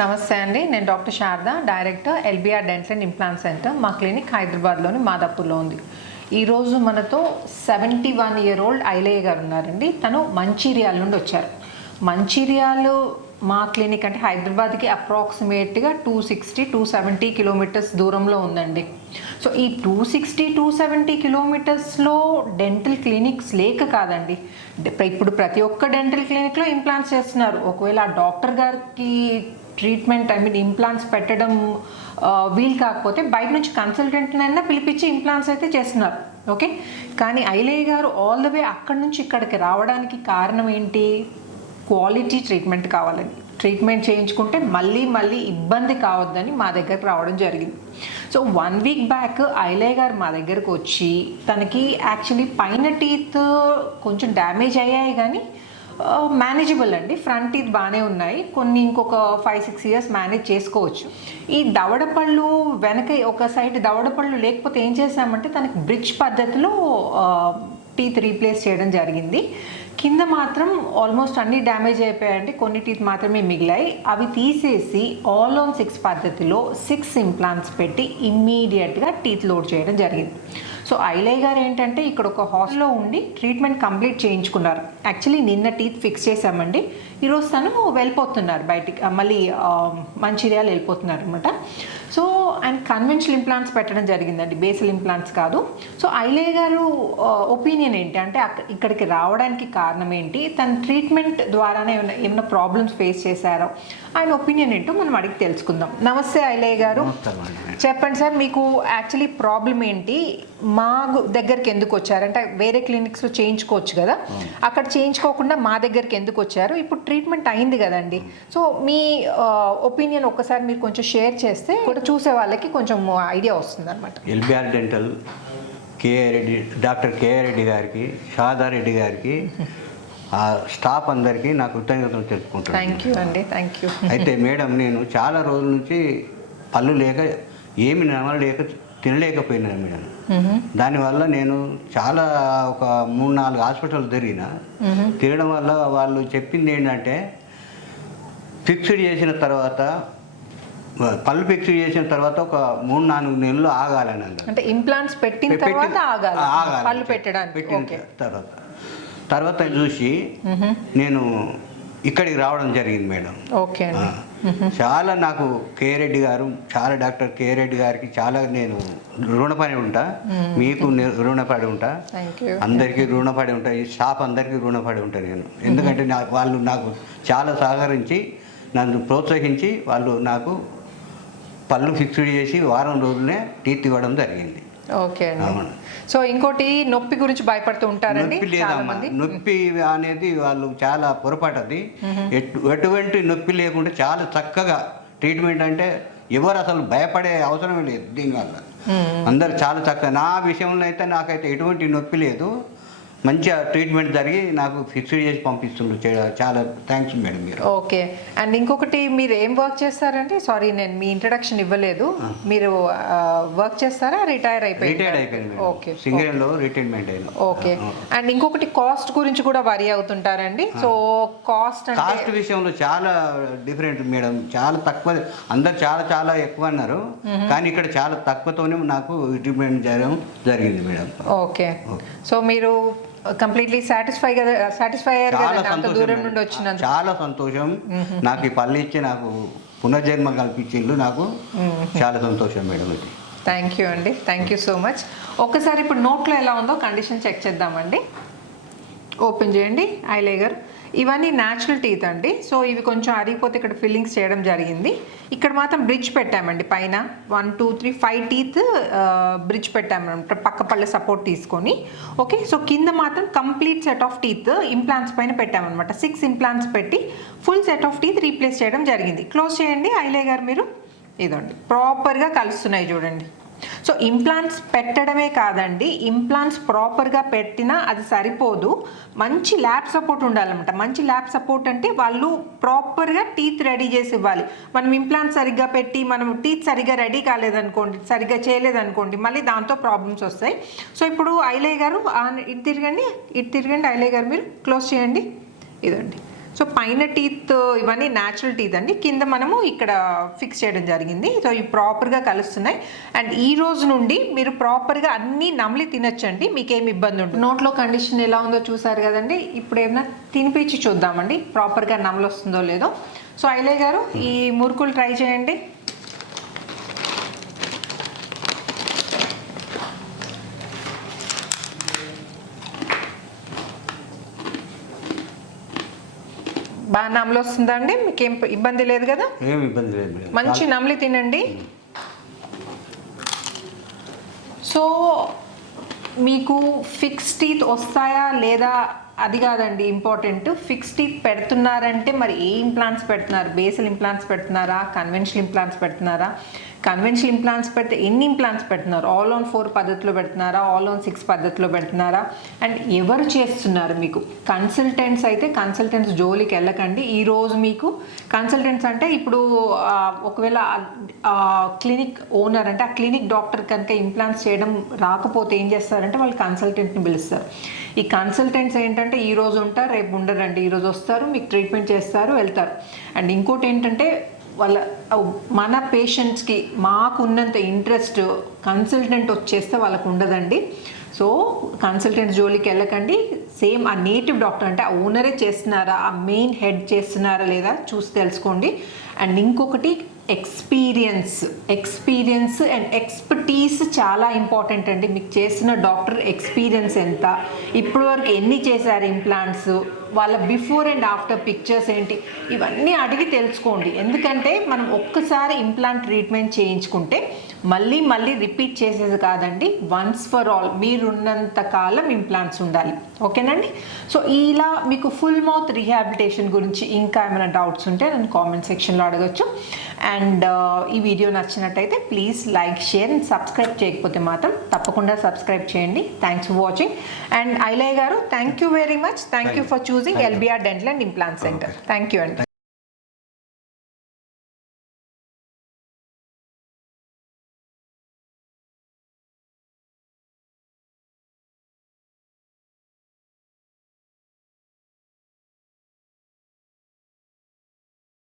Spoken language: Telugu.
నమస్తే అండి. నేను doctor Sharada director LBR dental and implant centre మా క్లినిక్ హైదరాబాద్లోని మాదాపూర్లో ఉంది. ఈరోజు మనతో seventy one year old Ailayya గారు ఉన్నారండి. తను మంచిర్యాల నుండి వచ్చారు. మంచిర్యాలు మా క్లినిక్ అంటే హైదరాబాద్కి అప్రాక్సిమేట్గా two sixty two seventy kilometres దూరంలో ఉందండి. సో ఈ టూ సిక్స్టీ టూ సెవెంటీ కిలోమీటర్స్లో డెంటల్ క్లినిక్స్ లేక కాదండి. ఇప్పుడు ప్రతి ఒక్క డెంటల్ క్లినిక్లో ఇంప్లాంట్స్ చేస్తున్నారు. ఒకవేళ ఆ డాక్టర్ గారికి ట్రీట్మెంట్ ఐ మీన్ ఇంప్లాంట్స్ పెట్టడం వీలు కాకపోతే బయట నుంచి కన్సల్టెంట్నైనా పిలిపించి ఇంప్లాంట్స్ అయితే చేస్తున్నారు ఓకే కానీ ఐలయ్య గారు ఆల్ ద వే అక్కడి నుంచి ఇక్కడికి రావడానికి కారణం ఏంటి? క్వాలిటీ ట్రీట్మెంట్ కావాలని. ట్రీట్మెంట్ చేయించుకుంటే మళ్ళీ మళ్ళీ ఇబ్బంది కావద్దని మా దగ్గరకు రావడం జరిగింది. So one week back Ailayya గారు మా దగ్గరకు వచ్చి తనకి యాక్చువల్లీ పైన టీత్ కొంచెం డ్యామేజ్ అయ్యాయి కానీ మేనేజబుల్ అండి. ఫ్రంట్ టీత్ బాగానే ఉన్నాయి. కొన్ని ఇంకొక ఫైవ్ సిక్స్ ఇయర్స్ మేనేజ్ చేసుకోవచ్చు. ఈ దవడపళ్ళు వెనక ఒక సైడ్ దవడపళ్ళు లేకపోతే ఏం చేసామంటే తనకి బ్రిడ్జ్ పద్ధతిలో టీత్ రీప్లేస్ చేయడం జరిగింది. కింద మాత్రం ఆల్మోస్ట్ అన్ని డ్యామేజ్ అయిపోయాయండి. కొన్ని టీత్ మాత్రమే మిగిలాయి. అవి తీసేసి ఆల్ ఆన్ సిక్స్ పద్ధతిలో సిక్స్ ఇంప్లాంట్స్ పెట్టి ఇమ్మీడియట్గా టీత్ లోడ్ చేయడం జరిగింది. సో ఐలయ్య గారు ఏంటంటే ఇక్కడ ఒక హాస్టల్లో ఉండి ట్రీట్మెంట్ కంప్లీట్ చేయించుకున్నారు. యాక్చువల్లీ నిన్న టీత్ ఫిక్స్ చేశామండి. ఈరోజు తను వెళ్ళిపోతున్నారు బయటికి మళ్ళీ మంచిర్యాలు వెళ్ళిపోతున్నారు అనమాట సో అండ్ కన్వెన్షనల్ ఇంప్లాంట్స్ పెట్టడం జరిగిందండి. బేసల్ ఇంప్లాంట్స్ కాదు. సో ఐలయ్య గారు ఒపీనియన్ ఏంటి? అంటే అక్క- ఇక్కడికి రావడానికి కారణం ఏంటి? తన ట్రీట్మెంట్ ద్వారానే ఏమైనా ఏమైనా ప్రాబ్లమ్స్ ఫేస్ చేశారో? ఆయన ఒపీనియన్ ఏంటో మనం అడిగి తెలుసుకుందాం. నమస్తే ఐలయ్య గారు. చెప్పండి సార్ మీకు యాక్చువల్లీ ప్రాబ్లం ఏంటి? మా దగ్గరికి ఎందుకు వచ్చారు? అంటే వేరే క్లినిక్స్లో చేయించుకోవచ్చు కదా? అక్కడ చేయించుకోకుండా మా దగ్గరికి ఎందుకు వచ్చారు? ఇప్పుడు ట్రీట్మెంట్ అయింది కదండి. సో మీ ఒపీనియన్ ఒక్కసారి మీరు కొంచెం షేర్ చేస్తే కూడా చూసే వాళ్ళకి కొంచెం ఐడియా వస్తుంది అనమాట LBR dental KA Reddy doctor KA Reddy గారికి షాదా రెడ్డి గారికి ఆ స్టాఫ్ అందరికీ నా కృతజ్ఞతలు తెలుపుకుంటున్నాను. థ్యాంక్ యూ అండి థ్యాంక్ యూ అయితే మేడం నేను చాలా రోజుల నుంచి పళ్ళు లేక ఏమి నమలలేక తినలేకపోయినాను మేడం. దానివల్ల నేను చాలా ఒక మూడు నాలుగు హాస్పిటల్ తిరిగిన. తిరగడం వల్ల వాళ్ళు చెప్పింది ఏంటంటే ఫిక్స్డ్ చేసిన తర్వాత పళ్ళు ఫిక్స్ చేసిన తర్వాత ఒక మూడు నాలుగు నెలలు ఆగాలని అంటే ఇంప్లాంట్స్ పెట్టిన పెట్టి- తర్వాత ఆగాలి. పళ్ళు పెట్టడానికి. పెట్టిన తర్వాత. తర్వాత చూసి నేను ఇక్కడికి రావడం జరిగింది మేడం. ఓకే చాలా నాకు కే రెడ్డి గారు చాలా డాక్టర్ కే రెడ్డి గారికి చాలా నేను రుణపడి ఉంటా. మీకు రుణపడి ఉంటా. అందరికీ రుణపడి ఉంటాయి షాప్ అందరికీ రుణపడి ఉంటాను నేను. ఎందుకంటే వాళ్ళు నాకు చాలా సహకరించి నన్ను ప్రోత్సహించి వాళ్ళు నాకు పళ్ళు ఫిక్స్డ్ చేసి వారం రోజులనే టీత్ ఇవ్వడం జరిగింది. ఓకే అవును. సో ఇంకోటి నొప్పి గురించి భయపడుతూ ఉంటారండి నొప్పి లేదమ్మా నొప్పి అనేది వాళ్ళు చాలా పొరపాటు అది ఎటు ఎటువంటి నొప్పి లేకుండా చాలా చక్కగా ట్రీట్మెంట్ అంటే ఎవరు అసలు భయపడే అవసరం లేదు దీనివల్ల. అందరు చాలా చక్కగా నా విషయంలో అయితే నాకైతే ఎటువంటి నొప్పి లేదు. మంచిగా ట్రీట్మెంట్ జరిగి నాకు ఫిక్స్డ్ చేసి పంపిస్తుండ్రు. చాలా థ్యాంక్స్ మేడం మీరు. ఓకే. అండ్ ఇంకొకటి మీరు ఏం వర్క్ చేస్తారంటే సారీ నేను మీ ఇంట్రడక్షన్ ఇవ్వలేదు. మీరు వర్క్ చేస్తారా రిటైర్ అయిపోయి రిటైర్డ్ అయిపోయింది ఓకే. మేడం సింగరేణిలో రిటైర్మెంట్ అయినా. ఓకే. అండ్ ఇంకొకటి కాస్ట్ గురించి కూడా వరి అవుతుంటారండి. సో కాస్ట్ కాస్ట్ విషయంలో చాలా డిఫరెంట్ మేడం చాలా తక్కువ అందరు చాలా చాలా ఎక్కువ అన్నారు. కానీ ఇక్కడ చాలా తక్కువతోనే నాకు ట్రీట్మెంట్ చేయడం జరిగింది మేడం ఓకే. సో మీరు కంప్లీట్లీ సాటిస్ఫై కదా సాటిస్ఫై అయ్యారు చాలా అంత సంతోషం దూరం మేడం. నుండి వచ్చినందుకు. చాలా సంతోషం. నాకు ఈ పళ్ళు ఇచ్చి నాకు పునర్జన్మ కల్పించిండ్రు నాకు. చాలా సంతోషం మేడం ఇది. థ్యాంక్ యూ అండి. థ్యాంక్ యూ సో మచ్ ఒక్కసారి ఇప్పుడు నోట్లో ఎలా ఉందో కండిషన్ చెక్ చేద్దామండి. ఓపెన్ చేయండి. ఐలేగర్ ఇవన్నీ న్యాచురల్ టీత్ అండి. సో ఇవి కొంచెం అరిగిపోతే ఇక్కడ ఫిల్లింగ్స్ చేయడం జరిగింది. ఇక్కడ మాత్రం బ్రిడ్జ్ పెట్టామండి. పైన one two three five teeth bridge పెట్టామన్నమాట పక్క పళ్ళ సపోర్ట్ తీసుకొని. ఓకే సో కింద మాత్రం complete set of teeth implants పైన పెట్టామన్నమాట. సిక్స్ ఇంప్లాంట్స్ పెట్టి full set of teeth replace చేయడం జరిగింది. క్లోజ్ చేయండి ఐలే గారు మీరు. ఇదండి. ప్రాపర్గా కలుస్తున్నాయి చూడండి. సో ఇంప్లాంట్స్ పెట్టడమే కాదండి ఇంప్లాంట్స్ ప్రాపర్గా పెట్టినా అది సరిపోదు. మంచి ల్యాబ్ సపోర్ట్ ఉండాలన్నమాట. మంచి ల్యాబ్ సపోర్ట్ అంటే వాళ్ళు ప్రాపర్గా టీత్ రెడీ చేసి ఇవ్వాలి. మనం ఇంప్లాంట్ సరిగ్గా పెట్టి మనం టీత్ సరిగ్గా రెడీ కాలేదనుకోండి సరిగ్గా చేయలేదనుకోండి మళ్ళీ దాంతో ప్రాబ్లమ్స్ వస్తాయి. సో ఇప్పుడు ఐలే గారు ఇటు తిరగండి ఇటు తిరగండి ఐలే గారు మీరు క్లోజ్ చేయండి. ఇదండి. సో పైన టీత్ ఇవన్నీ న్యాచురల్ టీత్ అండి. కింద మనము ఇక్కడ ఫిక్స్ చేయడం జరిగింది. సో ఇవి ప్రాపర్గా కలుస్తున్నాయి. అండ్ ఈ రోజు నుండి మీరు ప్రాపర్గా అన్నీ నమిలి తినొచ్చండి. మీకేం ఇబ్బంది ఉంటుంది నోట్లో కండిషన్ ఎలా ఉందో చూసారు కదండి. ఇప్పుడు ఏమైనా తినిపించి చూద్దామండి. ప్రాపర్గా నమలు వస్తుందో లేదో. సో ఐలే గారు ఈ మురుకులు ట్రై చేయండి. బాగా నమలు వస్తుందా అండి? మీకేం ఇబ్బంది లేదు కదా? ఏం ఇబ్బంది లేదు మంచి నమిలి తినండి. సో మీకు ఫిక్స్ టీత్ వస్తాయా లేదా అది కాదండి ఇంపార్టెంట్. ఫిక్స్ టీత్ పెడుతున్నారంటే మరి ఏ ఇంప్లాంట్స్ పెడుతున్నారు? బేసల్ ఇంప్లాంట్స్ పెడుతున్నారా? కన్వెన్షనల్ ఇంప్లాంట్స్ పెడుతున్నారా? కన్వెన్షనల్ ఇంప్లాంట్స్ పెడితే ఎన్ని ఇంప్లాంట్స్ పెడుతున్నారు? ఆల్ ఆన్ ఫోర్ పద్ధతిలో పెడుతున్నారా? ఆల్ ఆన్ సిక్స్ పద్ధతిలో పెడుతున్నారా? అండ్ ఎవరు చేస్తున్నారు మీకు? కన్సల్టెంట్స్ అయితే కన్సల్టెంట్స్ జోలికి వెళ్ళకండి. ఈరోజు మీకు కన్సల్టెంట్స్ అంటే ఇప్పుడు ఒకవేళ క్లినిక్ ఓనర్ అంటే ఆ క్లినిక్ డాక్టర్ కనుక ఇంప్లాంట్స్ చేయడం రాకపోతే ఏం చేస్తారంటే వాళ్ళు కన్సల్టెంట్ని పిలుస్తారు. ఈ కన్సల్టెంట్స్ ఏంటంటే ఈ రోజు ఉంటారు రేపు ఉండరండి ఈరోజు వస్తారు మీకు ట్రీట్మెంట్ చేస్తారు వెళ్తారు. అండ్ ఇంకోటి ఏంటంటే వాళ్ళ మన పేషెంట్స్కి మాకు ఉన్నంత ఇంట్రెస్ట్ కన్సల్టెంట్ వచ్చేస్తే వాళ్ళకు ఉండదండి సో కన్సల్టెంట్ జోలికి వెళ్ళకండి సేమ్ ఆ నేటివ్ డాక్టర్ అంటే ఆ ఓనరే చేస్తున్నారా? ఆ మెయిన్ హెడ్ చేస్తున్నారా లేదా? చూసి తెలుసుకోండి. అండ్ ఇంకొకటి ఎక్స్పీరియన్స్ ఎక్స్పీరియన్స్ అండ్ పీస్ చాలా ఇంపార్టెంట్ అండి. మీకు చేసిన డాక్టర్ ఎక్స్పీరియన్స్ ఎంత? ఇప్పుడు వరకు ఎన్ని చేశారు ఇంప్లాంట్స్? వాళ్ళ బిఫోర్ అండ్ ఆఫ్టర్ పిక్చర్స్ ఏంటి? ఇవన్నీ అడిగి తెలుసుకోండి. ఎందుకంటే మనం ఒక్కసారి ఇంప్లాంట్ ట్రీట్మెంట్ చేయించుకుంటే మళ్ళీ మళ్ళీ రిపీట్ చేసేది కాదండి. వన్స్ ఫర్ ఆల్ మీరున్నంత కాలం ఇంప్లాంట్స్ ఉండాలి. ఓకేనండి? సో ఇలా మీకు ఫుల్ మౌత్ రీహాబిలిటేషన్ గురించి ఇంకా ఏమైనా డౌట్స్ ఉంటే నన్ను కామెంట్ సెక్షన్లో అడగచ్చు. అండ్ ఈ వీడియో నచ్చినట్టయితే please like share and subscribe చేయకపోతే మాత్రం తప్పకుండా సబ్స్క్రైబ్ చేయండి. Thanks for watching and Ailayya గారు thank you very much thank you for choosing. LBR dental and implant centre thank you అండి